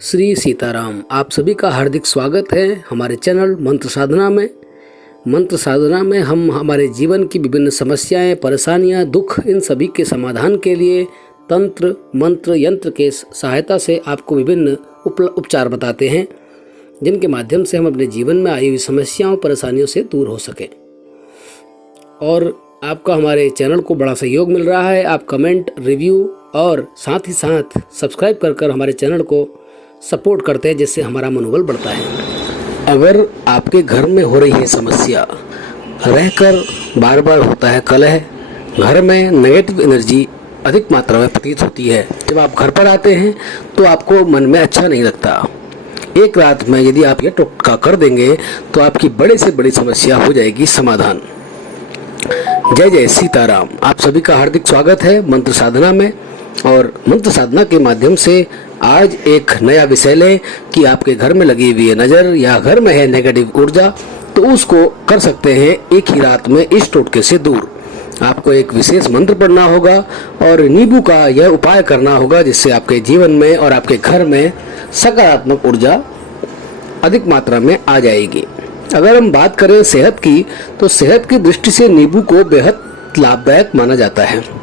श्री सीताराम। आप सभी का हार्दिक स्वागत है हमारे चैनल मंत्र साधना में। मंत्र साधना में हम हमारे जीवन की विभिन्न समस्याएं, परेशानियां, दुख, इन सभी के समाधान के लिए तंत्र, मंत्र, यंत्र के सहायता से आपको विभिन्न उपचार बताते हैं, जिनके माध्यम से हम अपने जीवन में आई हुई समस्याओं, परेशानियों से दूर हो सकें। और आपका हमारे चैनल को बड़ा सहयोग मिल रहा है। आप कमेंट, रिव्यू और साथ ही साथ सब्सक्राइब कर हमारे चैनल को सपोर्ट करते हैं, जिससे हमारा मनोबल बढ़ता है। अगर आपके घर में हो रही है समस्या, रहकर बार बार होता है कलह, घर में नेगेटिव एनर्जी अधिक मात्रा में प्रतीत होती है, जब आप घर पर आते हैं तो आपको मन में अच्छा नहीं लगता। एक रात में यदि आप ये टोटका कर देंगे तो आपकी बड़े से बड़ी समस्या हो जाएगी समाधान। जय जय सीताराम। आप सभी का हार्दिक स्वागत है मंत्र साधना में। और मंत्र साधना के माध्यम से आज एक नया विषय लें कि आपके घर में लगी हुई है नज़र या घर में है नेगेटिव ऊर्जा, तो उसको कर सकते हैं एक ही रात में इस टोटके से दूर। आपको एक विशेष मंत्र पढ़ना होगा और नींबू का यह उपाय करना होगा, जिससे आपके जीवन में और आपके घर में सकारात्मक ऊर्जा अधिक मात्रा में आ जाएगी। अगर हम बात करें सेहत की, तो सेहत की दृष्टि से नींबू को बेहद लाभदायक माना जाता है।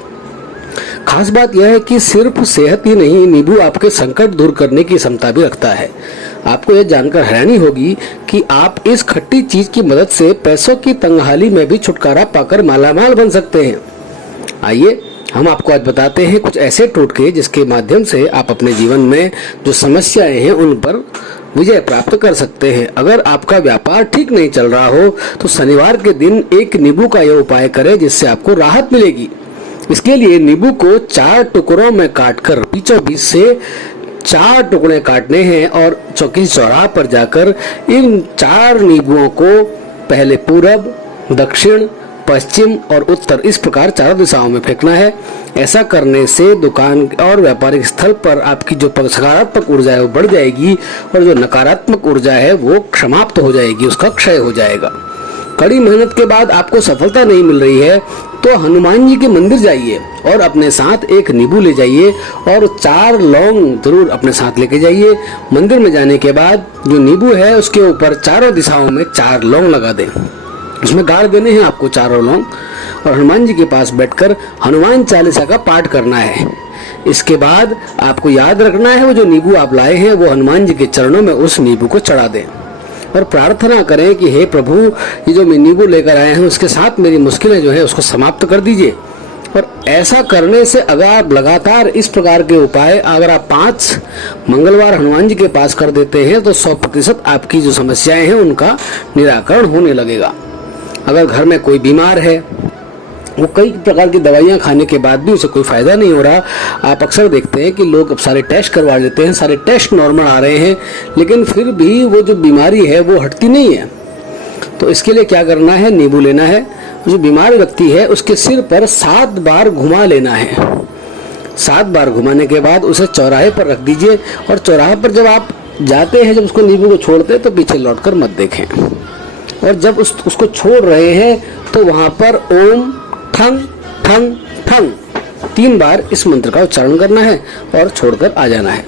खास बात यह है कि सिर्फ सेहत ही नहीं, नींबू आपके संकट दूर करने की क्षमता भी रखता है। आपको यह जानकर हैरानी होगी कि आप इस खट्टी चीज की मदद से पैसों की तंगहाली में भी छुटकारा पाकर मालामाल बन सकते हैं। आइए हम आपको आज बताते हैं कुछ ऐसे टोटके जिसके माध्यम से आप अपने जीवन में जो समस्याएं हैं उन पर विजय प्राप्त कर सकते हैं। अगर आपका व्यापार ठीक नहीं चल रहा हो तो शनिवार के दिन एक नींबू का यह उपाय करें, जिससे आपको राहत मिलेगी। इसके लिए नींबू को 4 टुकड़ों में काटकर बीचों बीच से 4 टुकड़े काटने हैं और चौराहा पर जाकर इन 4 नींबुओं को पहले पूरब, दक्षिण, पश्चिम और उत्तर, इस प्रकार 4 दिशाओं में फेंकना है। ऐसा करने से दुकान और व्यापारिक स्थल पर आपकी जो सकारात्मक ऊर्जा है वो बढ़ जाएगी और जो नकारात्मक ऊर्जा है वो समाप्त हो जाएगी, उसका क्षय हो जाएगा। कड़ी मेहनत के बाद आपको सफलता नहीं मिल रही है तो हनुमान जी के मंदिर जाइए और अपने साथ एक नींबू ले जाइए और 4 लौंग जरूर अपने साथ लेके जाइए। मंदिर में जाने के बाद जो नींबू है उसके ऊपर चारों दिशाओं में 4 लौंग लगा दें। उसमें गाड़ देने हैं आपको चारों लौंग और हनुमान जी के पास बैठकर हनुमान चालीसा का पाठ करना है। इसके बाद आपको याद रखना है वो जो नींबू आप लाए हैं वो हनुमान जी के चरणों में उस नींबू को चढ़ा दें और प्रार्थना करें कि हे प्रभु, ये जो मैं नींबू लेकर आए हैं उसके साथ मेरी मुश्किलें जो है उसको समाप्त कर दीजिए। और ऐसा करने से अगर आप लगातार इस प्रकार के उपाय अगर आप 5 मंगलवार हनुमान जी के पास कर देते हैं तो 100% आपकी जो समस्याएं हैं उनका निराकरण होने लगेगा। अगर घर में कोई बीमार है, वो कई प्रकार की दवाइयां खाने के बाद भी उसे कोई फायदा नहीं हो रहा, आप अक्सर देखते हैं कि लोग अब सारे टेस्ट करवा लेते हैं, सारे टेस्ट नॉर्मल आ रहे हैं, लेकिन फिर भी वो जो बीमारी है वो हटती नहीं है। तो इसके लिए क्या करना है, नींबू लेना है, जो बीमार व्यक्ति है उसके सिर पर 7 बार घुमा लेना है। 7 बार घुमाने के बाद उसे चौराहे पर रख दीजिए और चौराहे पर जब आप जाते हैं, जब उसको नींबू को छोड़ते हैं तो पीछे लौटकर मत देखें। और जब उसको छोड़ रहे हैं तो वहां पर ओम ठंग ठंग ठंग 3 बार इस मंत्र का उच्चारण करना है और छोड़कर आ जाना है।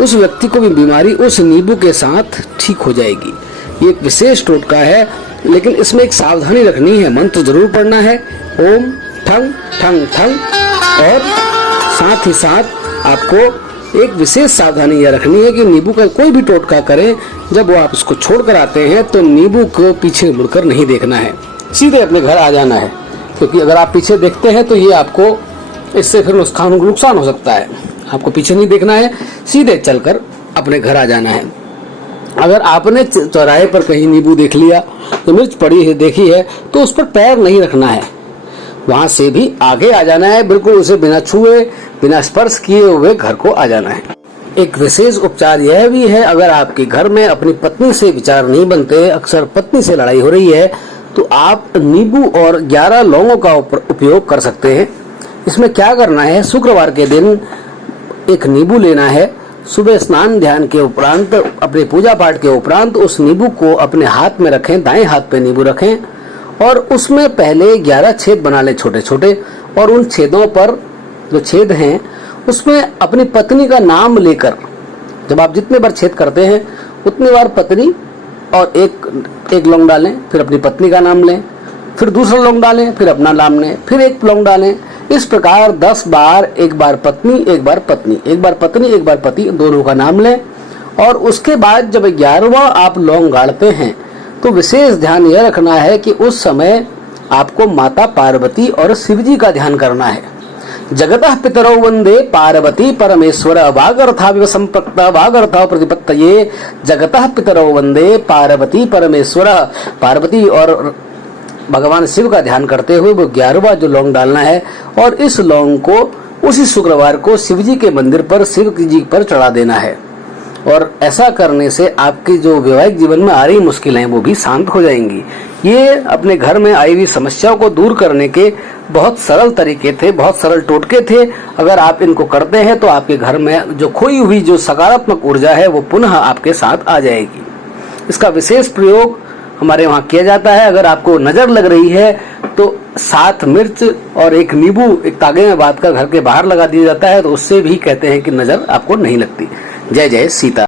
उस व्यक्ति को भी बीमारी उस नींबू के साथ ठीक हो जाएगी। ये एक विशेष टोटका है, लेकिन इसमें एक सावधानी रखनी है। मंत्र जरूर पढ़ना है ओम ठंग ठंग ठंग, और साथ ही साथ आपको एक विशेश सावधानी यह रखनी है कि नींबू का कोई भी टोटका करें, जब वो आप उसको छोड़कर आते हैं तो नींबू को पीछे मुड़कर नहीं देखना है, सीधे अपने घर आ जाना है। क्योंकि अगर आप पीछे देखते हैं तो ये आपको इससे फिर नुकसान हो सकता है। आपको पीछे नहीं देखना है, सीधे चलकर अपने घर आ जाना है। अगर आपने चौराहे पर कहीं नींबू देख लिया, तो मिर्च पड़ी है देखी है, तो उस पर पैर नहीं रखना है, वहां से भी आगे आ जाना है, बिल्कुल उसे बिना छुए, बिना स्पर्श किए हुए घर को आ जाना है। एक विशेष उपचार यह भी है, अगर आपके घर में अपनी पत्नी से विचार नहीं बनते, अक्सर पत्नी से लड़ाई हो रही है, तो आप नींबू और 11 लौंगों का उपयोग कर सकते हैं। इसमें क्या करना है, शुक्रवार के दिन एक नींबू लेना है, सुबह स्नान ध्यान के उपरांत, अपने पूजा पाठ के उपरांत उस नींबू को अपने हाथ में रखें, दाएं हाथ पे नींबू रखें और उसमें पहले 11 छेद बना लें छोटे छोटे, और उन छेदों पर जो छेद हैं उसमें अपनी पत्नी का नाम लेकर जब आप जितने बार छेद करते हैं उतनी बार पत्नी और एक लौंग डालें, फिर अपनी पत्नी का नाम लें, फिर दूसरा लौंग डालें, फिर अपना नाम लें, फिर एक लौंग डालें। इस प्रकार 10 बार, एक बार पत्नी, एक बार पत्नी, एक बार पत्नी, एक बार पति, दोनों का नाम लें। और उसके बाद जब 11वां आप लौंग गाड़ते हैं तो विशेष ध्यान यह रखना है कि उस समय आपको माता पार्वती और शिव जी का ध्यान करना है। जगतः पितरौ वंदे पार्वती परमेश्वर वागर्थाविव संपृक्तः वागर्थः प्रतिपत्तये। जगतः पितरौ वंदे पार्वती परमेश्वर, पार्वती और भगवान शिव का ध्यान करते हुए वो 11वां जो लौंग डालना है और इस लौंग को उसी शुक्रवार को शिव जी के मंदिर पर, शिव जी पर चढ़ा देना है। और ऐसा करने से आपकी जो वैवाहिक जीवन में आ रही मुश्किलें वो भी शांत हो जाएंगी। ये अपने घर में आई हुई समस्याओं को दूर करने के बहुत सरल तरीके थे, बहुत सरल टोटके थे। अगर आप इनको करते हैं तो आपके घर में जो खोई हुई जो सकारात्मक ऊर्जा है वो पुनः आपके साथ आ जाएगी। इसका विशेष प्रयोग हमारे वहाँ किया जाता है। अगर आपको नजर लग रही है तो 7 मिर्च और 1 नींबू एक तागे में बांध कर घर के बाहर लगा दिया जाता है, तो उससे भी कहते हैं कि नजर आपको नहीं लगती। जय जय सीता।